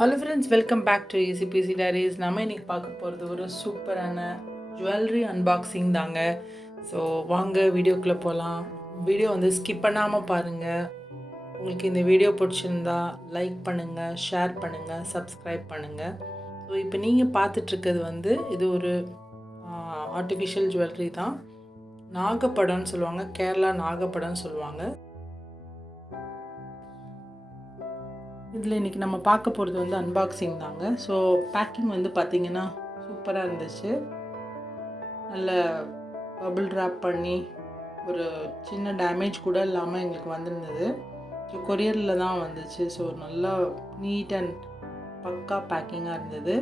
Hello friends, welcome back to ECPC Diaries. நம்ம இன்னைக்கு பார்க்க போகிறது ஒரு சூப்பரான ஜுவல்லரி அன்பாக்சிங் தாங்க. ஸோ வாங்க வீடியோக்குள்ளே போகலாம். வீடியோ வந்து ஸ்கிப் பண்ணாமல் பாருங்கள். உங்களுக்கு இந்த வீடியோ பிடிச்சிருந்தா லைக் பண்ணுங்கள், ஷேர் பண்ணுங்கள், சப்ஸ்கிரைப் பண்ணுங்கள். ஸோ இப்போ நீங்கள் பார்த்துட்ருக்கிறது வந்து இது ஒரு ஆர்டிஃபிஷியல் ஜுவல்லரி தான். நாகப்படம்னு சொல்லுவாங்க, கேரளா நாகப்படம்னு சொல்லுவாங்க. இதில் இன்றைக்கி நம்ம பார்க்க போகிறது வந்து அன்பாக்சிங் தாங்க. ஸோ பேக்கிங் வந்து பார்த்திங்கன்னா சூப்பராக இருந்துச்சு. நல்ல பபிள் ட்ராப் பண்ணி ஒரு சின்ன டேமேஜ் கூட இல்லாமல் எங்களுக்கு வந்திருந்தது. ஸோ கொரியரில் தான் வந்துச்சு. ஸோ நல்லா நீட் அண்ட் பக்கா பேக்கிங்காக இருந்தது.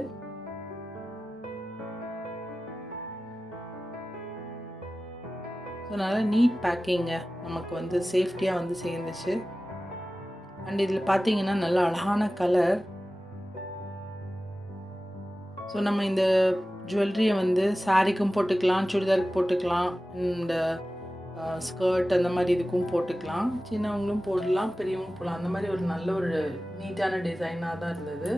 ஸோ நல்லா நீட் பேக்கிங்க, நமக்கு வந்து சேஃப்டியாக வந்து சேர்ந்துச்சு. அண்ட் இதில் பார்த்தீங்கன்னா நல்ல அழகான கலர். ஸோ நம்ம இந்த ஜுவல்லரியை வந்து சாரீக்கும் போட்டுக்கலாம், சுடிதாருக்கு போட்டுக்கலாம், இந்த ஸ்கர்ட் அந்த மாதிரி இதுக்கும் போட்டுக்கலாம். சின்னவங்களும் போடலாம், பெரியவங்களும் போடலாம். அந்த மாதிரி ஒரு நல்ல ஒரு நீட்டான டிசைனாக தான் இருந்தது.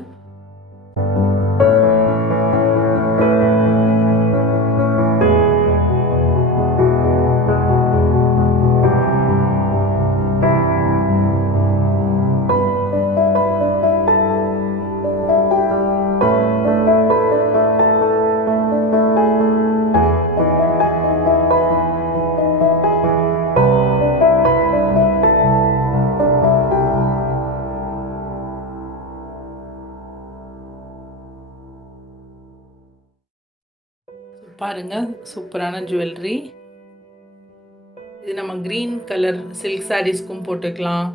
பாருங்கள், சூப்பரான ஜுவல்லரி. இது நம்ம க்ரீன் கலர் சில்க் சாரீஸ்க்கும் போட்டுக்கலாம்,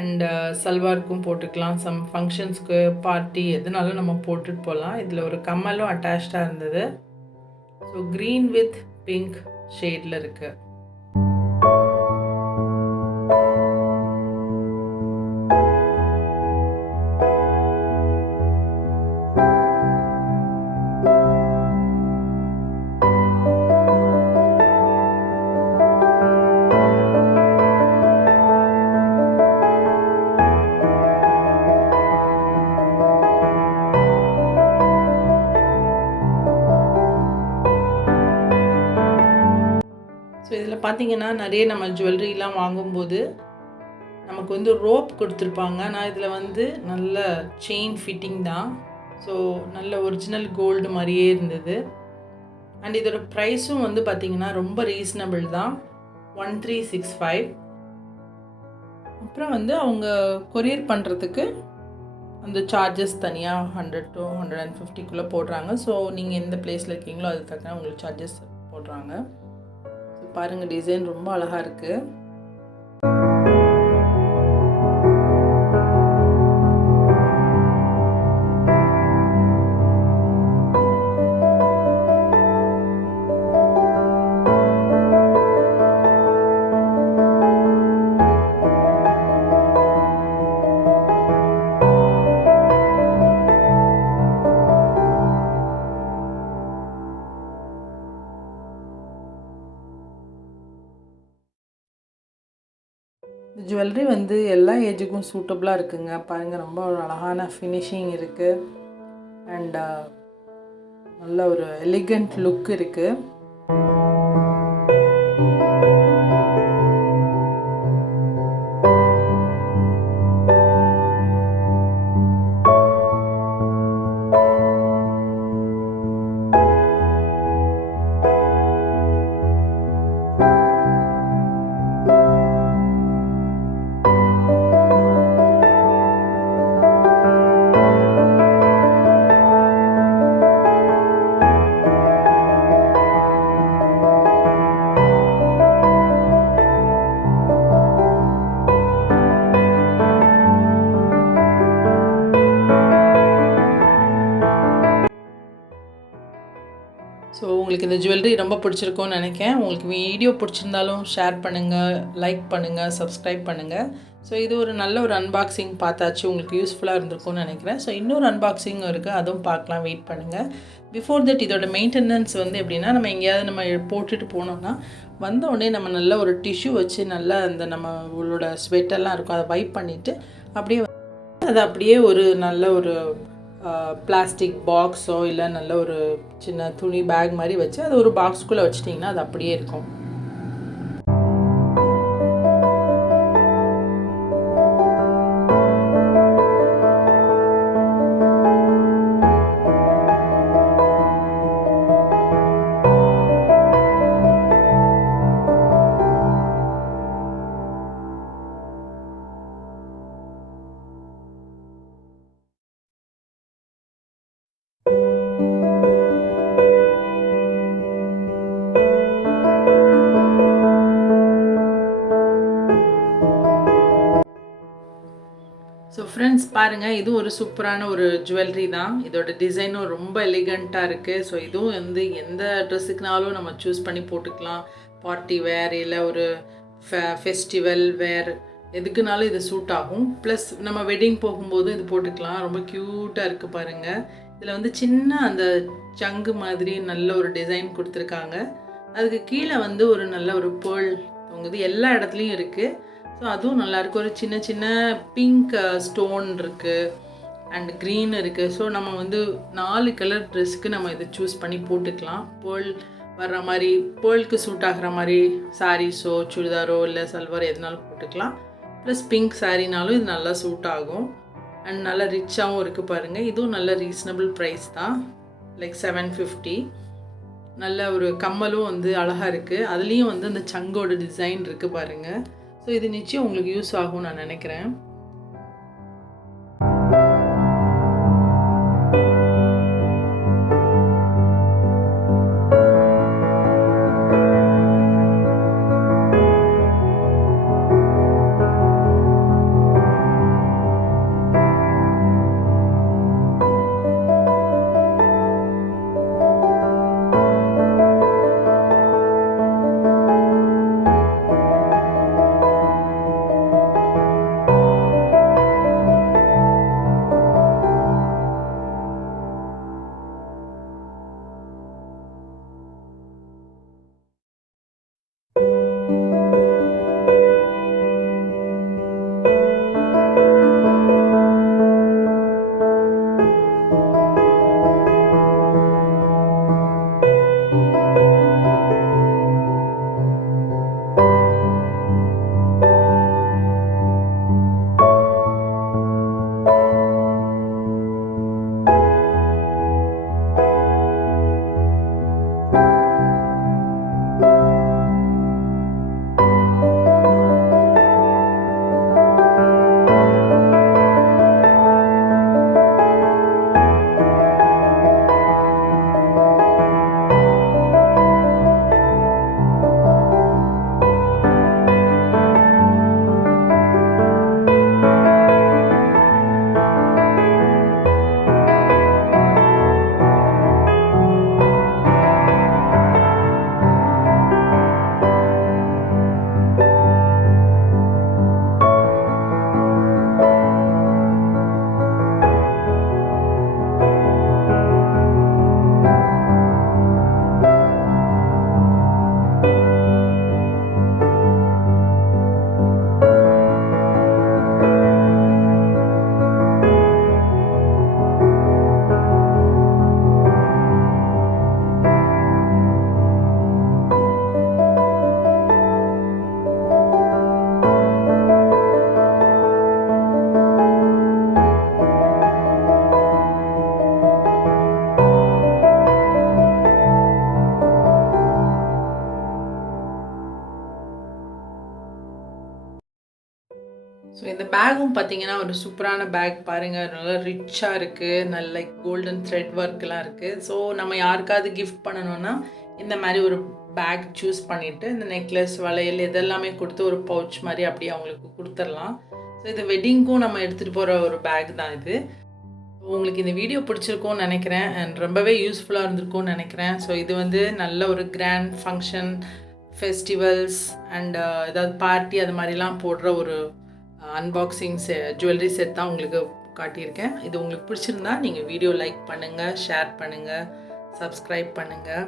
அண்ட் சல்வாருக்கும் போட்டுக்கலாம். சம் ஃபங்க்ஷன்ஸ்க்கு, பார்ட்டி எதுனாலும் நம்ம போட்டுட்டு போகலாம். இதில் ஒரு கம்மலும் அட்டாச்சாக இருந்தது. ஸோ க்ரீன் வித் பிங்க் ஷேடில் இருக்குது. ஸோ இதில் பார்த்தீங்கன்னா நிறைய நம்ம ஜுவல்லரிலாம் வாங்கும்போது நமக்கு வந்து ரோப் கொடுத்துருப்பாங்க. ஆனால் இதில் வந்து நல்ல செயின் ஃபிட்டிங் தான். ஸோ நல்ல ஒரிஜினல் கோல்டு மாதிரியே இருந்தது. அண்ட் இதோட ப்ரைஸும் வந்து பார்த்திங்கன்னா ரொம்ப ரீசனபிள் தான், 1365. அப்புறம் வந்து அவங்க கொரியர் பண்ணுறதுக்கு அந்த சார்ஜஸ் தனியாக 100 to 150 போடுறாங்க. ஸோ நீங்கள் எந்த பிளேஸில் இருக்கீங்களோ அது தக்கன உங்களுக்கு சார்ஜஸ் போடுறாங்க. பாருங்கள், டிசைன் ரொம்ப அழகாக இருக்குது. ஜுவல்லரி வந்து எல்லா ஏஜுக்கும் சூட்டபுளாக இருக்குங்க. பாருங்கள், ரொம்ப ஒரு அழகான ஃபினிஷிங் இருக்குது. அண்ட் நல்ல ஒரு எலிகண்ட் லுக் இருக்குது. ஸோ உங்களுக்கு இந்த ஜுவல்லரி ரொம்ப பிடிச்சிருக்கும்னு நினைக்கிறேன். உங்களுக்கு வீடியோ பிடிச்சிருந்தாலும் ஷேர் பண்ணுங்கள், லைக் பண்ணுங்கள், சப்ஸ்கிரைப் பண்ணுங்கள். ஸோ இது ஒரு நல்ல ஒரு அன்பாக்சிங் பார்த்தாச்சு, உங்களுக்கு யூஸ்ஃபுல்லாக இருந்திருக்கும்னு நினைக்கிறேன். ஸோ இன்னொரு அன்பாக்சிங்கும் இருக்குது, அதுவும் பார்க்கலாம், வெயிட் பண்ணுங்கள். பிஃபோர் தட் இதோட மெயின்டெனன்ஸ் வந்து எப்படின்னா, நம்ம எங்கேயாவது நம்ம போட்டுட்டு போனோம்னா வந்த உடனே நம்ம நல்ல ஒரு டிஷ்யூ வச்சு நல்லா அந்த நம்மளோட ஸ்வெட்டெல்லாம் இருக்கும் அதை வைப் பண்ணிவிட்டு அப்படியே அதை அப்படியே ஒரு நல்ல ஒரு பிளாஸ்டிக் பாக்ஸோ இல்லை நல்ல ஒரு சின்ன துணி பேக் மாதிரி வச்சு அதை ஒரு பாக்ஸ்குள்ளே வச்சிட்டிங்கன்னா அது அப்படியே இருக்கும். ஸோ ஃப்ரெண்ட்ஸ் பாருங்கள், இது ஒரு சூப்பரான ஒரு ஜுவல்லரி தான். இதோட டிசைனும் ரொம்ப எலிகண்ட்டாக இருக்குது. ஸோ இதுவும் வந்து எந்த ட்ரெஸ்ஸுக்குனாலும் நம்ம சூஸ் பண்ணி போட்டுக்கலாம். பார்ட்டி வேர் இல்லை ஒரு ஃபெஸ்டிவல் வேர் எதுக்குனாலும் இது சூட் ஆகும். ப்ளஸ் நம்ம வெட்டிங் போகும்போது இது போட்டுக்கலாம். ரொம்ப க்யூட்டாக இருக்குது பாருங்கள். இதில் வந்து சின்ன அந்த சங்கு மாதிரி நல்ல ஒரு டிசைன் கொடுத்துருக்காங்க. அதுக்கு கீழே வந்து ஒரு நல்ல ஒரு பேர்ல் தொங்குது. எல்லா இடத்துலையும் இருக்குது. ஸோ அதுவும் நல்லாயிருக்கு. ஒரு சின்ன சின்ன பிங்க் ஸ்டோன் இருக்குது அண்ட் க்ரீன் இருக்குது. ஸோ நம்ம வந்து 4 கலர் ட்ரெஸ்க்கு நம்ம இதை சூஸ் பண்ணி போட்டுக்கலாம். பேர்ல் வர்ற மாதிரி, பேர்லுக்கு சூட் ஆகிற மாதிரி சாரீஸோ சுடிதாரோ இல்லை சல்வார் எதுனாலும் போட்டுக்கலாம். ப்ளஸ் பிங்க் சாரீனாலும் இது நல்லா சூட் ஆகும். அண்ட் நல்லா ரிச்சாகவும் இருக்குது பாருங்கள். இதுவும் நல்ல ரீசனபிள் ப்ரைஸ் தான், லைக் 750. நல்ல ஒரு கம்மலும் வந்து அழகாக இருக்குது. அதுலேயும் வந்து அந்த சங்கோட டிசைன் இருக்குது பாருங்கள். ஸோ இது நிச்சயம் உங்களுக்கு யூஸ் ஆகும்னு நான் நினைக்கிறேன். ஸோ இந்த பேக்கும் பார்த்தீங்கன்னா ஒரு சூப்பரான பேக் பாருங்கள். நல்லா ரிச்சாக இருக்குது. நல்ல கோல்டன் த்ரெட் ஒர்க்லாம் இருக்குது. ஸோ நம்ம யாருக்காவது கிஃப்ட் பண்ணணுன்னா இந்த மாதிரி ஒரு பேக் சூஸ் பண்ணிவிட்டு இந்த நெக்லஸ் வளையல் இதெல்லாமே கொடுத்து ஒரு பவுச் மாதிரி அப்படியே அவங்களுக்கு கொடுத்துடலாம். ஸோ இது வெட்டிங்க்கும் நம்ம எடுத்துகிட்டு போகிற ஒரு பேக் தான் இது. உங்களுக்கு இந்த வீடியோ பிடிச்சிருக்கும்னு நினைக்கிறேன் அண்ட் ரொம்பவே யூஸ்ஃபுல்லாக இருந்திருக்கும்னு நினைக்கிறேன். ஸோ இது வந்து நல்ல ஒரு கிராண்ட் ஃபங்க்ஷன், ஃபெஸ்டிவல்ஸ் அண்ட் ஏதாவது பார்ட்டி அது மாதிரிலாம் போடுற ஒரு அன்பாக்சிங் ஜுவல்லரி செட் தான் உங்களுக்கு காட்டியிருக்கேன். இது உங்களுக்கு பிடிச்சிருந்தா நீங்கள் வீடியோ லைக் பண்ணுங்கள், ஷேர் பண்ணுங்கள், சப்ஸ்கிரைப் பண்ணுங்கள்.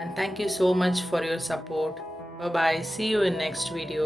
And thank you so much for your support. Bye bye. See you in next video.